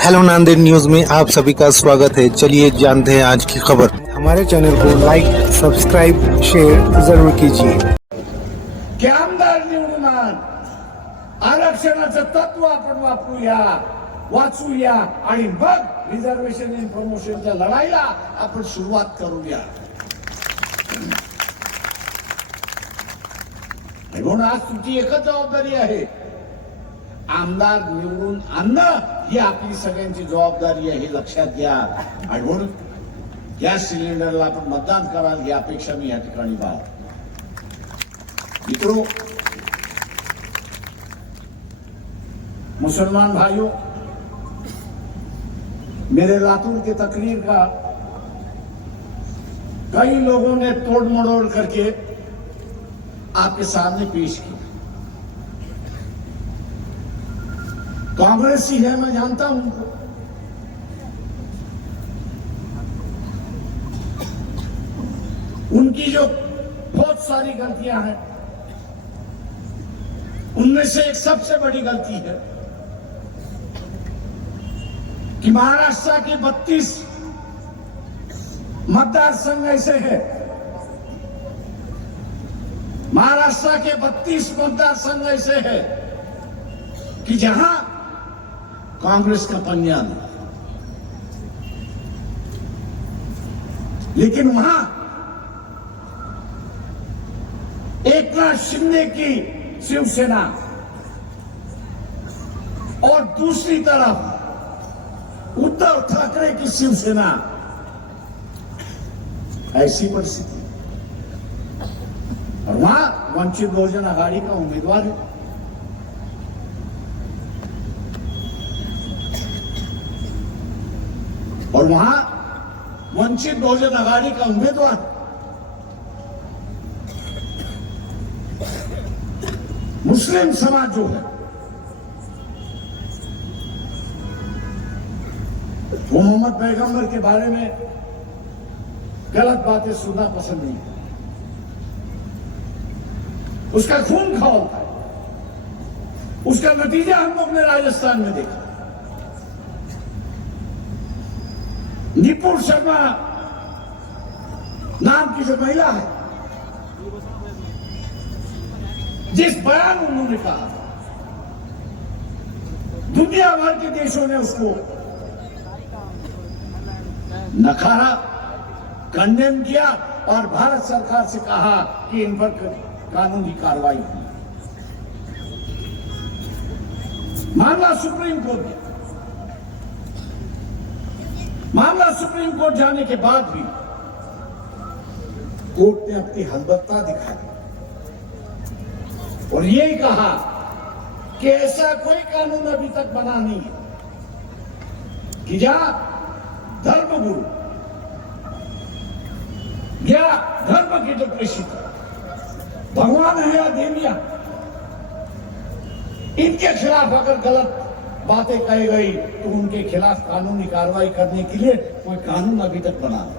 Hello Nanded news में आप सभी का स्वागत है। चलिए जानते हैं आज की खबर। हमारे चैनल को लाइक, सब्सक्राइब, शेयर जरूर कीजिए। की आमदार निवडून आण, आरक्षणाचं तत्व आपण वाचूया आणि मग रिझर्वेशन इन प्रमोशनच्या लढाईला आपण सुरुवात करूया। म्हणून आज तुमची एकच जबाबदारी आहे, आमदार निवडून आणणं ही आपली सगळ्यांची जबाबदारी आहे, हे लक्षात घ्या। आणि म्हणून गॅस सिलेंडरला आपण मतदान कराल ही अपेक्षा मी या ठिकाणी बाळगतो। मित्रों, मुसलमान भाइयों, मेरे लातूर के तकरीर का कई लोगों ने तोड़ मरोड़ करके आपके सामने पेश किया। कांग्रेसी है, मैं जानता हूं उनको, उनकी जो बहुत सारी गलतियां हैं, उनमें से एक सबसे बड़ी गलती है कि महाराष्ट्र के 32 मतदार संघ ऐसे हैं, महाराष्ट्र के 32 मतदार संघ ऐसे हैं कि जहां कांग्रेस का पंजा नहीं, लेकिन वहां एकनाथ शिंदे की शिवसेना और दूसरी तरफ उद्धव ठाकरे की शिवसेना, ऐसी परिस्थिति। और वहां वंचित बहुजन आघाड़ी का उम्मीदवार है। और वहां वंचित बहुजन आघाड़ी का उम्मीदवार मुस्लिम समाज जो है, वो मोहम्मद पैगंबर के बारे में गलत बातें सुनना पसंद नहीं है, उसका खून खौलता है। उसका नतीजा हम लोग ने राजस्थान में देखा। निपुण शर्मा नाम की जो महिला है, जिस बयान उन्होंने कहा, दुनिया भर के देशों ने उसको नकारा, कंडेम किया और भारत सरकार से कहा कि इन पर कानूनी कार्रवाई की। मामला सुप्रीम कोर्ट गया। मामला सुप्रीम कोर्ट जाने के बाद भी कोर्ट ने अपनी हलबत्ता दिखाई और यही कहा कि ऐसा कोई कानून अभी तक बना नहीं है कि जहां धर्मगुरु या धर्म की जो प्रेषित भगवान है या देवियां, इनके खिलाफ अगर गलत बातें कही गई तो उनके खिलाफ कानूनी कार्रवाई करने के लिए कोई कानून अभी तक बना नहीं।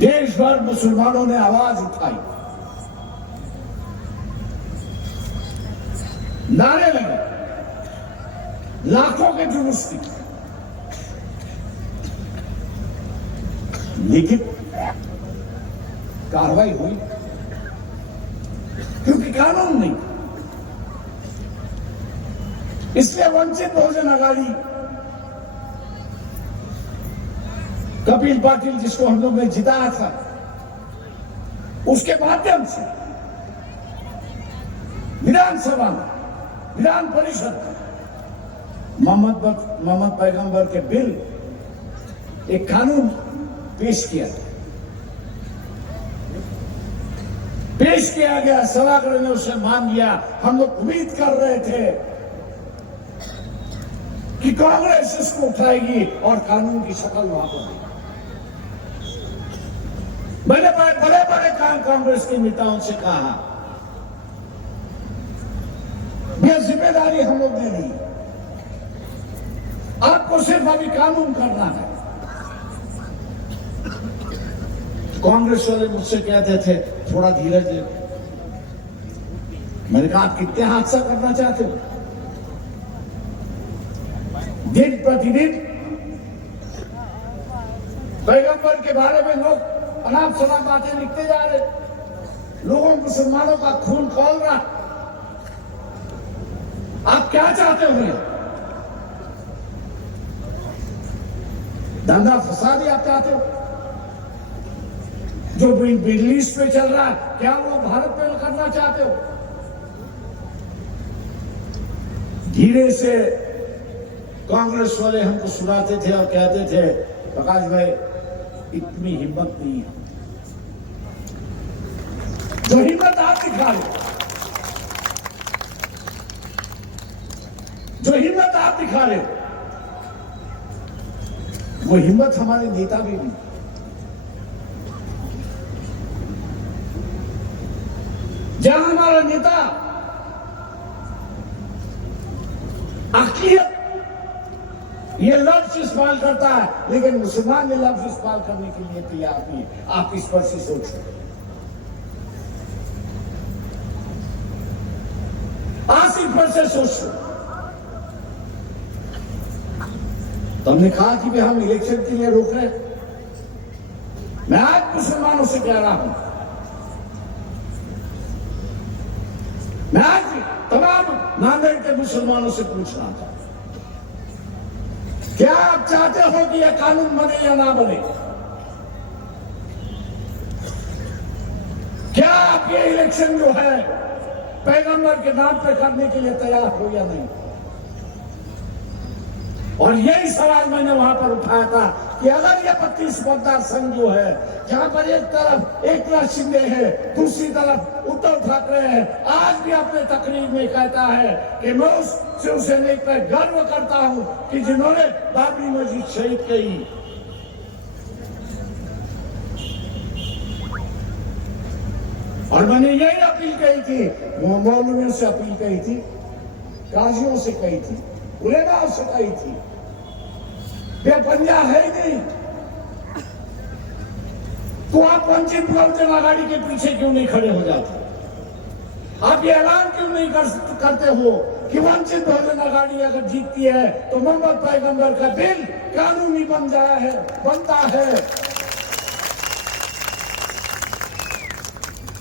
देश भर मुसलमानों ने आवाज उठाई, नारे लगे, लाखों के जुलूस थी, लेकिन कार्रवाई हुई क्योंकि कानून नहीं। इसलिए वंचित बहुजन आघाड़ी, कपिल पाटिल जिसको हम लोग ने जिताया था, उसके माध्यम से विधानसभा में, विधान परिषद मोहम्मद पैगंबर के बिल, एक कानून पेश किया गया। सभागृह ने उसे मान लिया। हम लोग उम्मीद कर रहे थे कि कांग्रेस इसको उठाएगी और कानून की शक्ल वहां पर देगी। मैंने बड़े बड़े कांग्रेस के नेताओं से कहा, यह जिम्मेदारी हम लोग ने ली, आपको सिर्फ अभी कानून करना है। कांग्रेस वाले मुझसे कहते थे थोड़ा धीरज मैंने कहा आप कितने हादसा करना चाहते हो? दिन प्रतिदिन पैगंबर के बारे में लोग अनाप शनाप बातें लिखते जा रहे, लोगों मुसलमानों का खून खौल रहा। आप क्या चाहते हो? धंधा फसादी आप चाहते हो? जो मिडिल ईस्ट पे चल रहा है, क्या वो भारत में करना चाहते हो? धीरे से कांग्रेस वाले हमको सुनाते थे और कहते थे प्रकाश भाई इतनी हिम्मत नहीं है। जो हिम्मत आप दिखा रहे, जो हिम्मत आप दिखा रहे हो, वो हिम्मत हमारे नेता भी नहीं। जहां हमारा नेता अक़लियत ये लफ्ज इस्तेमाल करता है, लेकिन मुसलमान ने लफ्ज इस्तेमाल करने के लिए तैयार नहीं। आप इस पर से सोचो, आसिफ पर से सोचो। तुमने कहा कि हम इलेक्शन के लिए रोक रहे हैं। मैं आज मुसलमानों से कह रहा हूं, मैं आज तमाम नांदेड़ के मुसलमानों से पूछना था, क्या आप चाहते हो कि यह कानून बने या ना बने? क्या आप ये इलेक्शन जो है पैगंबर के नाम पे करने के लिए तैयार हो या नहीं? और यही सवाल मैंने वहां पर उठाया था कि अगर ये 32 मतदार संघ जो है, जहां पर एक तरफ एकनाथ शिंदे है, दूसरी तरफ उद्धव ठाकरे है, आज भी अपने तकरीर में कहता है कि मैं उस शिवसेना पर गर्व करता हूं कि जिन्होंने बाबरी मस्जिद शहीद की। और मैंने यही अपील कही थी, मौलवियों से अपील कही थी, काजियों से कही थी, उलेमाओं से कही थी, बेपंजा है ही नहीं तो आप वंचित बहुजन आघाड़ी के पीछे क्यों नहीं खड़े हो जाते? आप ये ऐलान क्यों नहीं करते हो कि वंचित बहुजन आघाड़ी अगर जीतती है तो मोहम्मद पैगंबर का बिल कानूनी बनता है।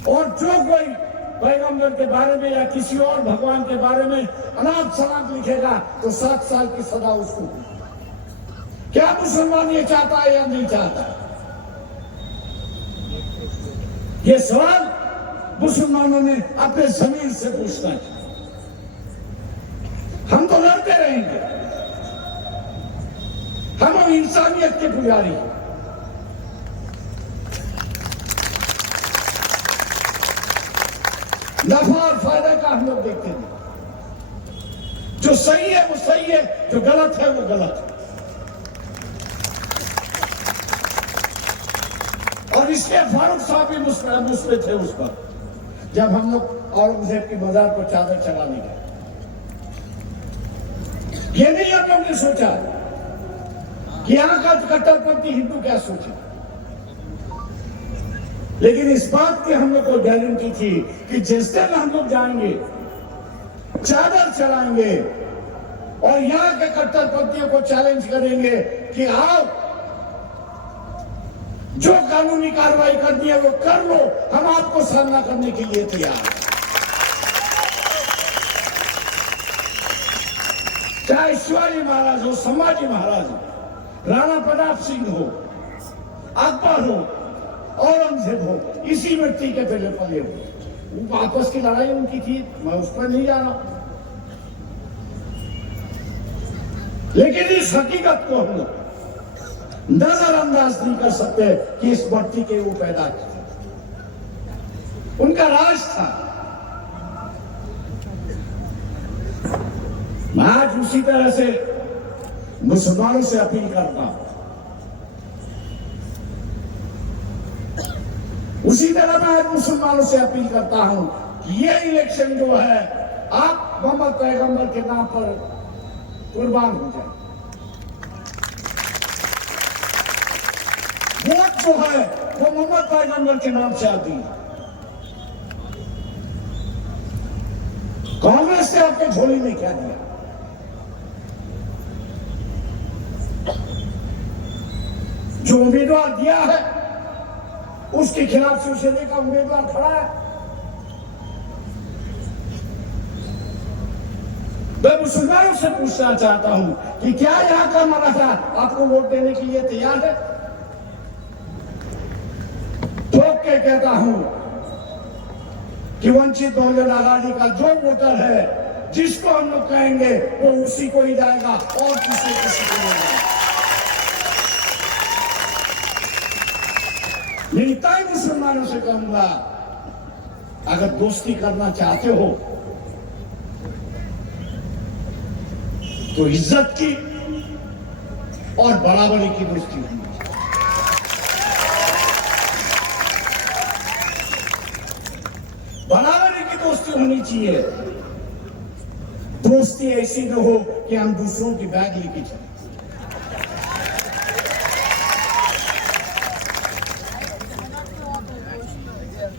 और जो कोई पैगंबर के बारे में या किसी और भगवान के बारे में अनाप शनाप लिखेगा तो 7 साल की सजा उसको। क्या मुसलमान ये चाहता है या नहीं चाहता? ये सवाल मुसलमानों ने अपने जमीन से पूछना है। हम तो लड़ते रहेंगे, हम इंसानियत के पुजारी हैं। नफा और फायदा का हम लोग देखते नहीं। जो सही है वो सही है, जो गलत है वो गलत है। और इसलिए फारूक साहब भी मुस्कुराए थे उस पर, जब हम लोग औरंगजेब की मजार पर चादर चढ़ाने गए। ये नहीं हम लोग ने सोचा कि यहां का कट्टरपंथी हिंदू क्या सोचे, लेकिन इस बात की हम लोग को गारंटी थी कि जिस दिन हम लोग जाएंगे, चादर चढ़ाएंगे और यहां के कट्टरपंथियों को चैलेंज करेंगे कि आओ, जो कानूनी कार्रवाई करनी है वो कर लो, हम आपको सामना करने के लिए तैयार हैं। चाहे शिवाजी महाराज हो, संभाजी महाराज हो, राणा प्रताप सिंह हो, अकबर हो, औरंगजेब हो, इसी मिट्टी के पहले पले हो। आपस की लड़ाई उनकी थी, मैं उस पर नहीं जा रहा, लेकिन इस हकीकत को हम लोग नजरअंदाज नहीं कर सकते कि इस मट्टी के वो पैदा किए, उनका राज था। मैं आज उसी तरह से मुसलमानों से अपील करता हूं, उसी तरह मैं आज मुसलमानों से अपील करता हूं कि ये इलेक्शन जो है आप मोहम्मद पैगंबर के नाम पर कुर्बान हो जाए। वोट जो है वो मोहम्मद पैगंबर के नाम से आती है। कांग्रेस ने आपके झोली में क्या दिया? जो उम्मीदवार दिया है उसके खिलाफ शिवसेना का उम्मीदवार खड़ा है। मैं मुसलमानों से पूछना चाहता हूं कि क्या यहां का मराठा आपको वोट देने के लिए तैयार है? ठोक के कहता हूं कि वंचित बहुजन आघाड़ी का जो वोटर है, जिसको हम लोग कहेंगे वो उसी को ही जाएगा और किसी को नहीं जाएगा। मेरी ताई मुसलमानों से कहूंगा, अगर दोस्ती करना चाहते हो तो इज्जत की और बराबरी की दोस्ती होनी चाहिए। बराबरी की दोस्ती होनी चाहिए। दोस्ती ऐसी न हो कि हम दूसरों की बैग लेके चले।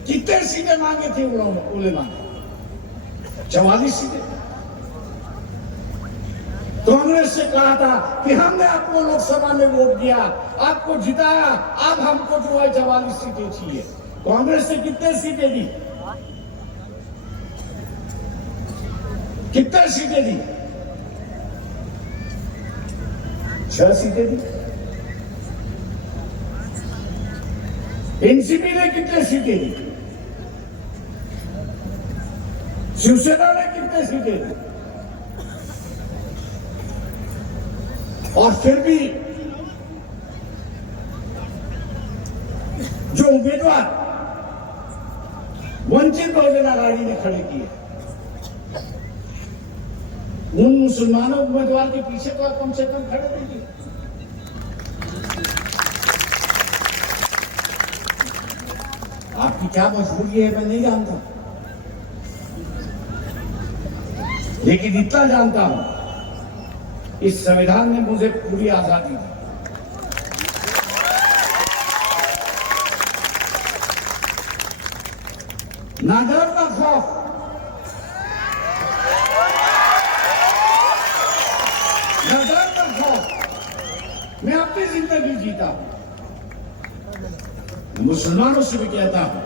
कितने सीटें मांगे थे उलेमा ने? 44 सीटें। कांग्रेस से कहा था कि हमने आपको लोकसभा में वोट दिया, आपको जिताया, अब हमको जो है 44 सीटें चाहिए। कांग्रेस ने कितने सीटें दी? कितने सीटें दी? 6 सीटें दी। एनसीपी ने कितने सीटें दी? शिवसेना ने कितने सीटें दी? और फिर भी जो उम्मीदवार वंचित बहुजन आघाड़ी ने खड़े किए, उन मुसलमानों उम्मीदवार के पीछे तो आप कम से कम खड़े रहिए। आपकी क्या मजबूरी है मैं नहीं जानता, लेकिन इतना जानता हूं, इस संविधान ने मुझे पूरी आजादी दी। ना डर ना खौफ, ना डर ना खौफ, मैं अपनी जिंदगी जीता हूं। मुसलमानों से भी कहता हूं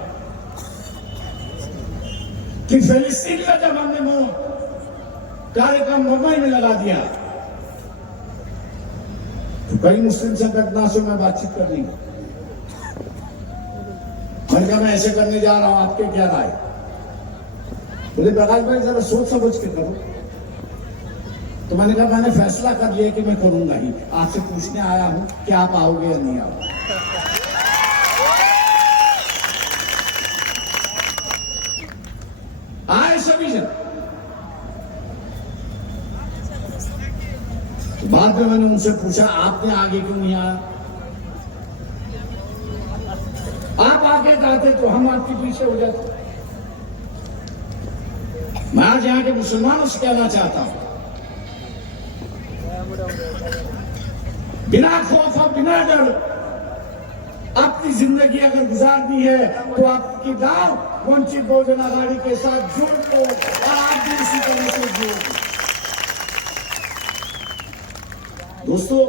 कि फिलिस्तीन का जब हमने कार्यक्रम मुंबई में लगा दिया तो कई मुस्लिम संगठनों से मैं बातचीत कर रही हूं। मैंने कहा मैं ऐसे करने जा रहा हूं, आपके क्या राय? बोले प्रकाश भाई जरा सोच समझ के करो। तो मैंने कहा मैंने फैसला कर लिया कि मैं करूंगा ही। आपसे पूछने आया हूं कि आप आओगे या नहीं आओगे। आए सभी जन। बाद में मैंने उनसे पूछा आपने आगे क्यों नहीं आया? आप आगे जाते तो हम आपके पीछे हो जाते। मैं आज यहाँ के मुसलमानों से कहना चाहता हूं, बिना खौफ और बिना डर अपनी जिंदगी अगर गुजारनी है तो आपकी गांव वंचित बहुजन आघाड़ी के साथ जुड़ लो और आप भी इसी तरह से जुड़ो। दोस्तों,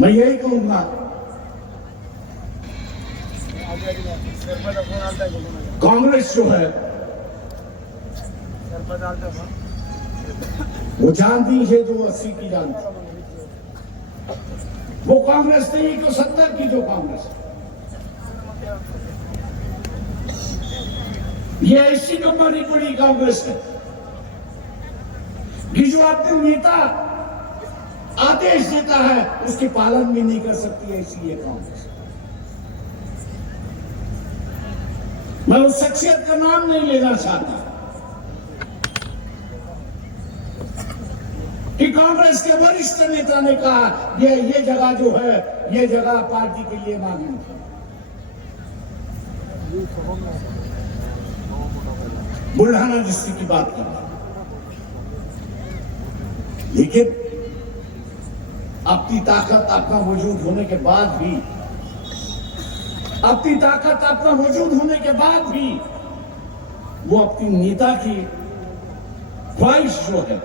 मैं यही कहूंगा, कांग्रेस जो है वो जानती है जो 80 की जानती, वो कांग्रेस नहीं तो 70 की जो कांग्रेस, ये ऐसी नंबर ही बड़ी कांग्रेस है कि जो अपने नेता आदेश देता है उसके पालन भी नहीं कर सकती, ऐसी ये कांग्रेस। मैं उस शख्सियत का नाम नहीं लेना चाहता कि कांग्रेस के वरिष्ठ नेता ने कहा ये जगह जो है ये जगह पार्टी के लिए मांगी थी। बुल्ढाना डिस्ट्रिक्ट की बात कर रहा हूं, लेकिन अपनी ताकत अपना वजूद होने के बाद भी अपनी ताकत, अपना वजूद होने के बाद भी वो अपनी नेता की ख्वाहिश जो है,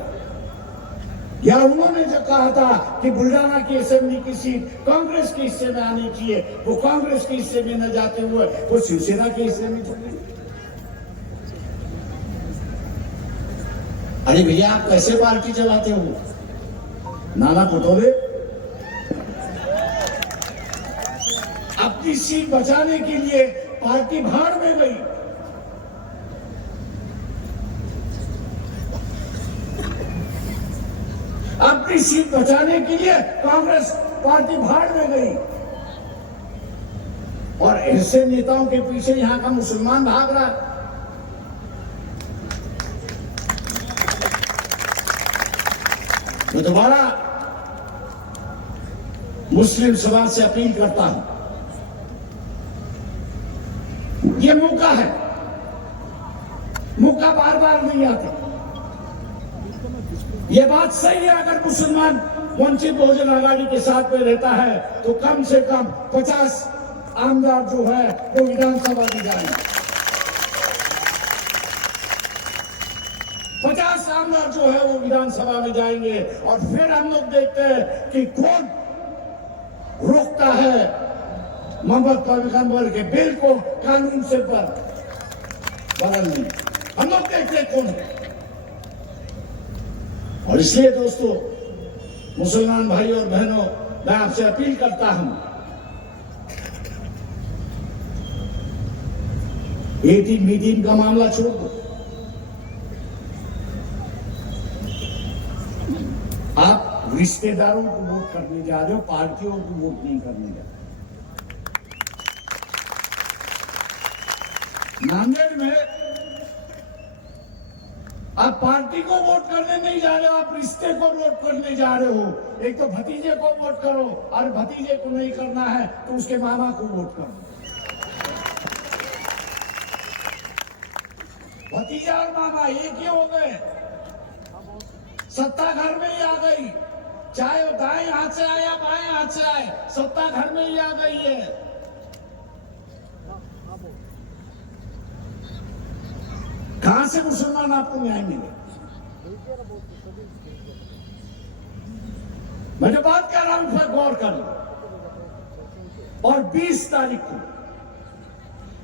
या उन्होंने जो कहा था कि बुल्डाना की असेंबली की सीट कांग्रेस के हिस्से में आनी चाहिए, वो कांग्रेस के हिस्से में न जाते हुए वो शिवसेना के हिस्से में चले गए। अरे भैया, आप कैसे पार्टी चलाते हो? नाना पटोले अपनी सीट बचाने के लिए पार्टी भाड़ में गई। अपनी सीट बचाने के लिए कांग्रेस पार्टी भाड़ में गई, और ऐसे नेताओं के पीछे यहां का मुसलमान भाग रहा है। मैं दोबारा मुस्लिम समाज से अपील करता हूं, ये मौका है, मौका बार बार नहीं आता। ये बात सही है, अगर मुसलमान वंचित बहुजन आघाड़ी के साथ में रहता है तो कम से कम 50 आमदार जो है वो विधानसभा में जाएंगे। 50 आमदार जो है वो विधानसभा में जाएंगे, और फिर हम लोग देखते हैं कि कौन रोकता है मोहम्मद पैगंबर के बिल को कानून से बदलने। हम लोग देखते हैं कौन है। और इसलिए दोस्तों, मुसलमान भाई और बहनों, मैं आपसे अपील करता हूं, 18 का मामला छोड़ दो। आप रिश्तेदारों को वोट करने जा रहे हो, पार्टियों को वोट नहीं करने जा रहे। नांदेड़ में आप पार्टी को वोट करने नहीं जा रहे हो, आप रिश्ते को वोट करने जा रहे हो। एक तो भतीजे को वोट करो, और भतीजे को नहीं करना है तो उसके मामा को वोट करो। भतीजा और मामा एक ही हो गए, सत्ता घर में ही आ गई। चाहे वो दाएं हाथ से आए या बाएं हाथ से आए, सत्ता घर में ही आ गई है। कहां से मुसलमान आपको न्याय मिले? मैं जो बात कर रहा हूं उस पर गौर कर लो। और 20 तारीख को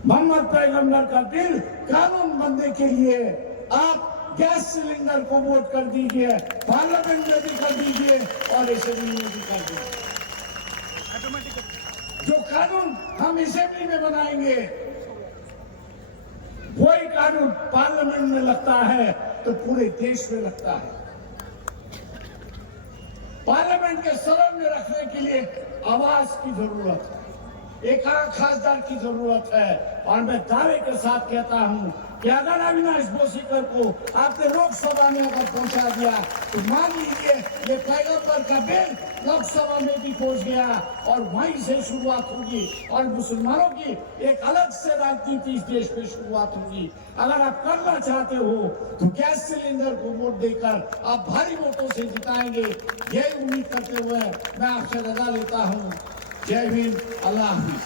मोहम्मद पैगंबर का बिल कानून बनने के लिए आप गैस सिलेंडर को वोट कर दीजिए, पार्लियामेंट में भी कर दीजिए और असेंबली में भी कर दीजिए। जो कानून हम असेंबली में बनाएंगे वही कानून पार्लियामेंट में लगता है तो पूरे देश में लगता है। पार्लियामेंट के सदन में रखने के लिए आवाज की जरूरत है, एक खासदार की जरूरत है। और मैं दावे के साथ कहता हूं कि अगर अविनाश बोसीकर को आपने लोकसभा में अगर पहुंचा दिया तो मान लीजिए ये पैगंबर का बिल लोकसभा में भी पहुंच गया, और वहीं से शुरुआत होगी, और मुसलमानों की एक अलग से राजनीति इस देश में शुरुआत होगी। अगर आप करना चाहते हो तो गैस सिलेंडर को वोट देकर आप भारी वोटों से जिताएंगे, यही उम्मीद करते हुए मैं आपसे रजा लेता हूं। जय हिंद, अल्लाह हाफिज।